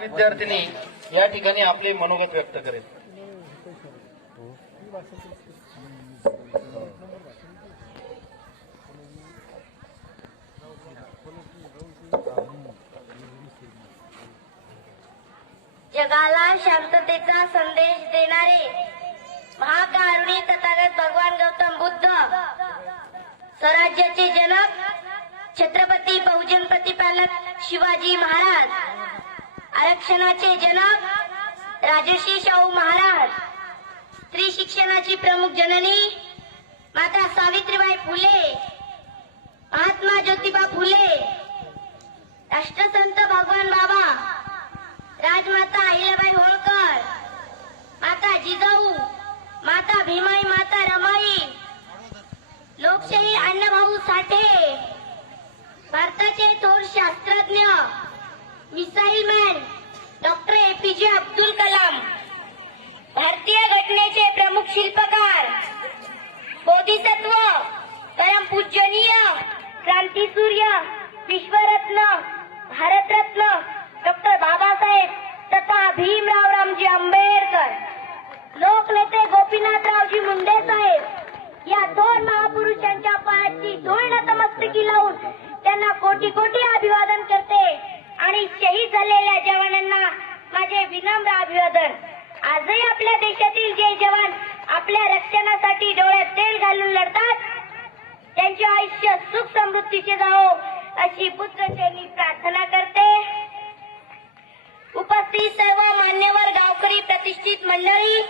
विद्यार्थिनी या ठिकाणी आपले मनोगत व्यक्त करेल. जगाला शांततेचा संदेश देणारे महाकारुणी तथागत भगवान गौतम बुद्ध, स्वराज्याचे जनक छत्रपती बहुजन प्रतिपालक शिवाजी महाराज, आरक्षणाचे जनक राजर्षी शाहू महाराज, स्त्री शिक्षणाची प्रमुख जननी माता सावित्रीबाई फुले, महात्मा ज्योतिबा फुले, राष्ट्रसंत भगवान बाबा, राजमाता अहिल्याबाई होळकर, माता जिजाऊ, माता भीमाई, माता रमाई, लोकशाही अण्णाभाऊ साठे, भारताचे थोर शास्त्रज्ञ missile man doctor APJ Abdul Kalam, भारतीय घटनेचे प्रमुख शिल्पकार बोधिसत्व परमपूजनीय क्रांतीसूर्य विश्वरत्न भारतरत्न डॉक्टर बाबासाहेब तथा भीमराव रामजी आंबेडकर, लोकनेते गोपीनाथरावजी मुंडे साहेब या दोन महापुरुषांच्या पायाची धूळ नतमस्तकी लावून त्यांना कोटी कोटी अभिवादन करते आणि शहीद झालेल्या जवानांना माझे विनम्र अभिवादन. आजही आपल्या देशातील जे जवान आपल्या रक्षणासाठी डोळ्यात तेल घालून लढतात त्यांचे आयुष्य सुख समृद्धीचे जावो अशी पुत्रशैली प्रार्थना करते. उपस्थित सर्व मान्यवर गावकरी, प्रतिष्ठित मंडळी,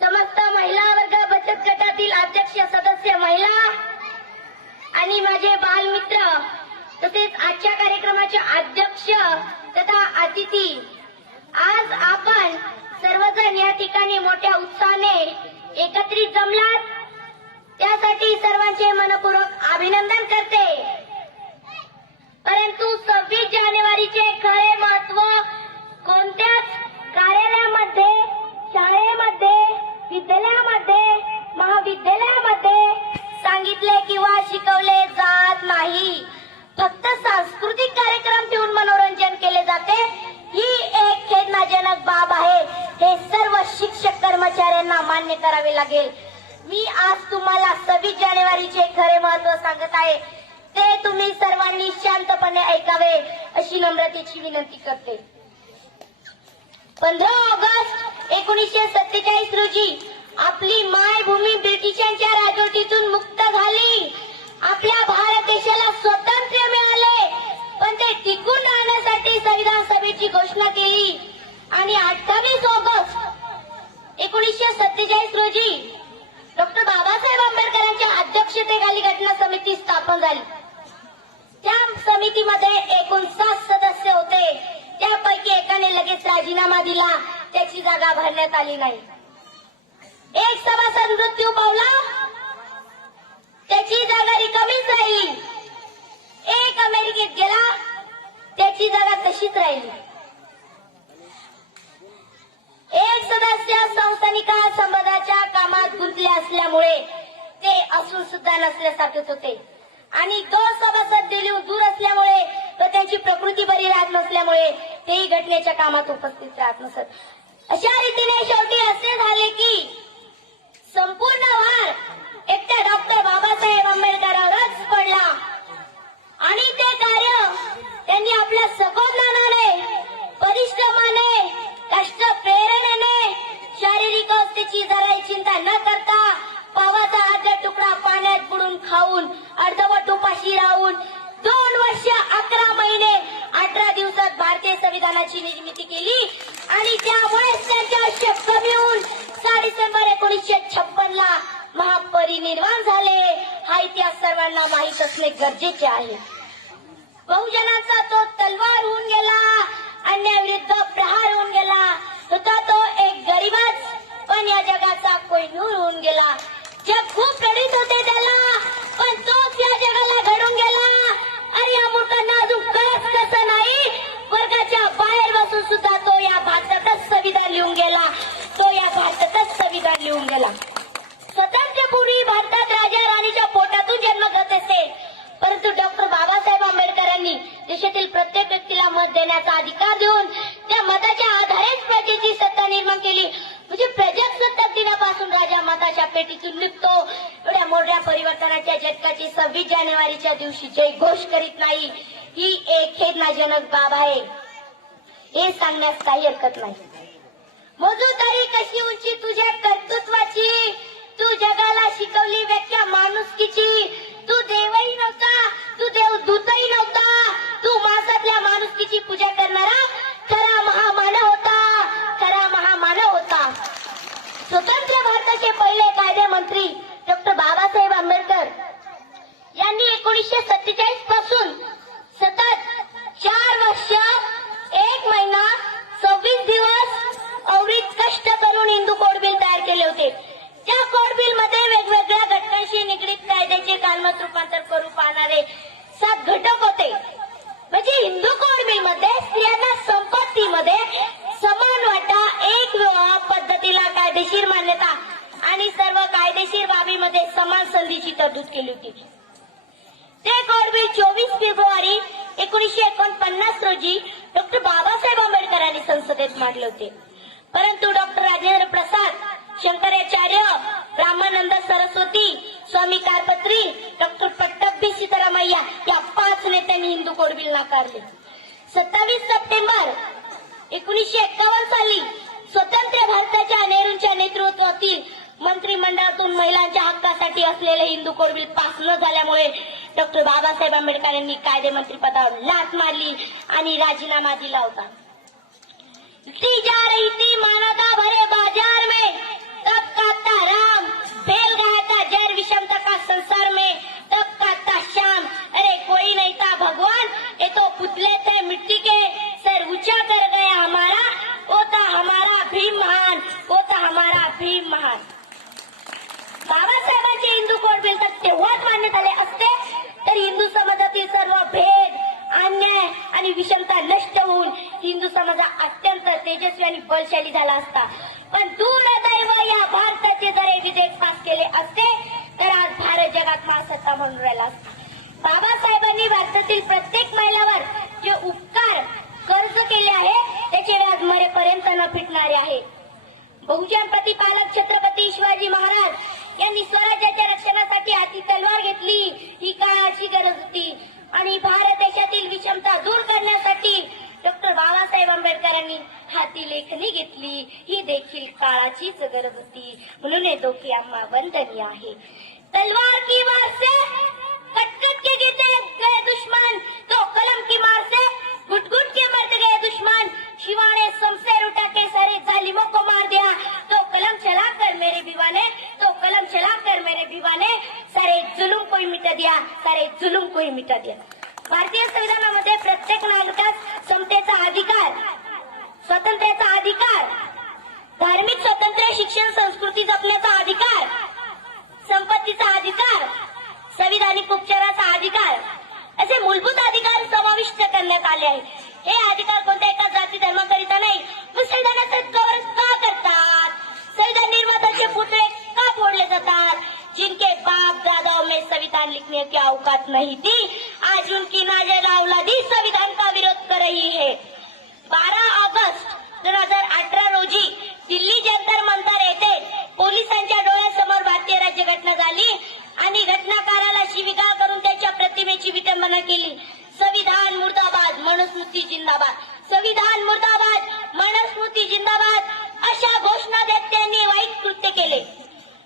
समस्त महिला वर्ग बचत गटातील अध्यक्ष सदस्य महिला आणि माझे बालमित्र तसेच आजच्या कार्यक्रमाचे अध्यक्ष तथा अतिथी, आज आपण सर्वजण या ठिकाणी मोठ्या उत्साहाने एकत्रित जमलात त्यासाठी सर्वांचे मनपूर्वक अभिनंदन करते. परंतु 26 जानेवारीचे खरे महत्व कोणत्याच कार्यालयामध्ये, शाळेमध्ये, विद्यालयामध्ये, महाविद्यालयामध्ये सांगितले किंवा शिकवले जात नाही. फक्त सांस्कृतिक कार्यक्रम ठेवून मनोरंजन केले जाते. ही एक खेदनाजनक बाब आहे. हे सर्व शिक्षक कर्मचाऱ्यांना मान्य करावे लागेल. मी आज तुम्हाला 26 जानेवारीचे खरे महत्व सांगत आहे ते तुम्ही सर्वांनी शांतपणे ऐकावे अशी नम्रतेची विनंती करते. 15 ऑगस्ट 1947 रोजी आपली मायभूमी ब्रिटिशांच्या राजवटीतून मुक्त झाली. आपल्या भारत देशाला स्वातंत्र्य मिळाले, पण ते टिकून राहण्यासाठी संविधान सभेची घोषणा केली आणि 28 ऑगस्ट 1947 रोजी डॉक्टर बाबासाहेब आंबेडकरांच्या अध्यक्षतेखाली घटना समिती स्थापन झाली. त्या समितीमध्ये एकूण 7 सदस्य होते. त्यापैकी एकाने लगेच राजीनामा दिला, त्याची जागा भरण्यात आली नाही. एक सभासद मृत्यू पावला, त्याची जागा रिकामीच राहिली. एक अमेरिकेत गेला, त्याची जागा तशीच राहिली. एक सदस्य संस्थानिका संबंधाच्या कामात गुंतले असल्यामुळे ते असून सुद्धा नसल्यासारखेच होते आणि 2 सभासद दिल्लीहून दूर असल्यामुळे व त्यांची प्रकृती बरी राहत नसल्यामुळे तेही घटनेच्या कामात उपस्थित राहत नसत. अशा रीतीने शेवटी असे झाले की संपूर्ण भार एकट्या डॉक्टर बाबासाहेब आंबेडकरांवरच पडला आणि ते कार्य त्यांनी आपल्या सखोल परिश्रमाने, कष्ट प्रेरणेने, शारीरिक अवस्थेची जराही चिंता न करता पावाचा अर्धा तुकडा पाण्यात बुडून खाऊन, अर्धवट उपाशी राहून 2 वर्ष 11 महिने 18 दिवसात भारतीय संविधानाची निर्मिती केली आणि त्यामुळेच त्यांचे आयुष्य कमी होऊन 6 डिसेंबर 1956 ला महापरिनिर्वाण झाले. हा इतिहास सर्वांना माहीत असणे गरजेचे आहे. बहुजनांचा तो तलवार होऊन गेला, अन्यायाविरुद्ध प्रहार होऊन गेला. होता तो एक गरीबाच, पण या जगाचा कोहिनूर होऊन गेला. जग खूप प्रेरित होते त्याला, पण तोच या जगाला घडून गेला. आणि या मूर्खांना अजून कळत कसं नाही, वर्गाच्या बाहेर बसून सुद्धा तो या भारतातच संविधान लिहून गेला. तो या भारतातच संविधान लिहून गेला. स्वातंत्र्यपूर्वी भारतात राजा राणीच्या पोटातून जन्म घेत असे, परंतु डॉक्टर बाबासाहेब आंबेडकरांनी देशातील प्रत्येक व्यक्तीला मत देण्याचा अधिकार देऊन त्या मताच्या आधारेच प्रजेची सत्ता निर्माण केली. म्हणजे प्रजासत्ताक दिनापासून राजा मताच्या पेटीतून निघतो एवढ्या मोठ्या परिवर्तनाच्या झटक्याची 26 जानेवारीच्या दिवशी जय घोष करीत नाही, ही एक खेदनाजनक बाब आहे. हे सांगण्यास काही हरकत नाही. मोजू तरी कशी उंची तुझ्या कर्तृत्वाची, तू जगाला शिकवली व्याख्या माणुसकीची. तू देवही नव्हता, तू देवदूतही नव्हता, तू माणसातल्या माणुसकीची पूजा करणारा खरा महामानव होता, खरा महामानव होता. स्वतंत्र भारताचे पहिले कायदे मंत्री डॉक्टर बाबासाहेब आंबेडकर यांनी 1947 पासून सतत 4 वर्ष 1 महिना 26 दिवस अविरत कष्ट करून हिंदू कोड बिल तयार केले होते. त्या कोड बिल मध्ये वेगवेगळ्या घटकांशी निगडीत कायद्याचे कालमत रूपांतर करू पाहणारे 7 घटक होते. म्हणजे हिंदू कोड बिल मध्ये स्त्रियांना संपत्तीमध्ये समान वाटा, एक विवाह पद्धतीला कायदेशीर मान्यता आणि सर्व कायदेशीर बाबीमध्ये समान संधीची तरतूद केली होती. ते कोड बिल 24 फेब्रुवारी 1949 रोजी डॉक्टर बाबासाहेब आंबेडकरांनी संसदेत मांडले होते. परंतु डॉक्टर राजेंद्र प्रसाद, शंकराचार्य, ब्रह्मानंद सरस्वती, स्वामी कारपत्री, डॉक्टर पट्टभी सीतारामय्या या 5 नेत्यांनी हिंदू कोड बिल नाकारले. 27 सप्टेंबर 1951 साली स्वतंत्र भारताच्या नेहरूंच्या नेतृत्वातील मंत्रिमंडळातून महिलांच्या हक्कासाठी असलेले हिंदू कोड बिल पास न झाल्यामुळे डॉक्टर बाबासाहेब आंबेडकर यांनी कायदेमंत्री पदावर लाथ मारली आणि राजीनामा दिला होता. ती जा रही थी मानवता भरे बाजार में, तब कहता राम, फेल गया था जैर विषमता का संसार में, तब कहता श्याम, अरे कोई नहीं था भगवान, ये तो पुतले थे मिट्टी के, सर ऊंचा कर गया हमारा, वो था हमारा भीम महान, वो था हमारा भीम महान. बाबासाहेबांचे हिंदू कोड बिल तर तेव्हाच मान्य झाले असते तर हिंदू समाजातील सर्व भेद, अन्याय आणि विषमता नष्ट होऊन हिंदू समाज अत्यंत तेजस्वी आणि बलशाली झाला असता. पण दुर्दैव या भारताचे जर हे विधेयक पास केले असते तर आज भारत जगात महासत्ता म्हणून राहिला असता. बाबासाहेबांनी भारतातील प्रत्येक महिलावर जे उपकार कर्ज केले आहे त्याचे व्याज मरेपर्यंत न फिटणारे आहे. बहुजन प्रतिपालक छत्रपती शिवाजी महाराज यांनी स्वराज्याच्या रक्षणासाठी हाती तलवार घेतली, ही काळाची गरज होती. आणि भारत देशातील विषमता दूर करण्यासाठी डॉक्टर बाबासाहेब आंबेडकरांनी हाती लेखणी घेतली, ही देखील काळाचीच गरज होती. म्हणून हे दोघे आम्हा वंदनीय आहे. तलवार की वार से कट-कट के गिरते गए दुश्मन, तो कलम की मार से घुट-घुट के मर गए दुश्मन. शिवा ने शमशेर उठा के सारे जालिमों को मार दिया, तो कलम चलाकर मेरे दीवाने, तो कलम चलाकर मेरे दीवाने, सारे जुलूम को ही मिटा दिया, सारे जुलूम को ही मिटा दिया. भारतीय संविधानामध्ये प्रत्येक नागरिकास समतेचा अधिकार, स्वातंत्र्याचा अधिकार, धार्मिक स्वातंत्र्य, शिक्षण, संस्कृती जपण्याचा अधिकार, संपत्तीचा अधिकार, संविधानिक उपचाराचा अधिकार असे मूलभूत अधिकार समाविष्ट करण्यात आले आहेत. हे अधिकार कोणत्या एका जाती धर्माकरिता नाही. मग संविधानाचं कवर का करतात? संविधान निर्मात्याचे पुतळे का फोडले जातात? जिनके बाप दादाओं में संविधान लिखने की औकात नहीं थी, आज उनकी नाजायज औलादी संविधान का विरोध कर रही है. 12 ऑगस्ट 2018 रोजी दिल्ली जंतर मंतर येथे पोलिसांच्या डोळ्यासमोर भारतीय राज्यघटना झाली आणि घटनाकाराला शिवीगाळ करून त्याच्या प्रतिमेची विटंबना केली. संविधान मुर्दाबाद, मनुस्मृती जिंदाबाद, संविधान मुर्दाबाद, मनुस्मृती जिंदाबाद अशा घोषणा देत त्यांनी वाईट कृत्य केले.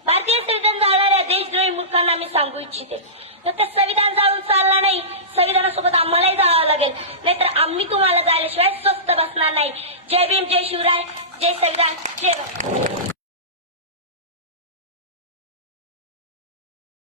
भारतीय संविधान जाळणाऱ्या देशद्रोही मूर्खांना मी सांगू इच्छिते, फक्त संविधान जाळून चालणार नाही, संविधानासोबत आम्हालाही जावं लागेल, नाहीतर आम्ही तुम्हाला जायल्याशिवाय स्वस्त बसणार नाही. जय भीम, जय शिवराय, जय संविधान.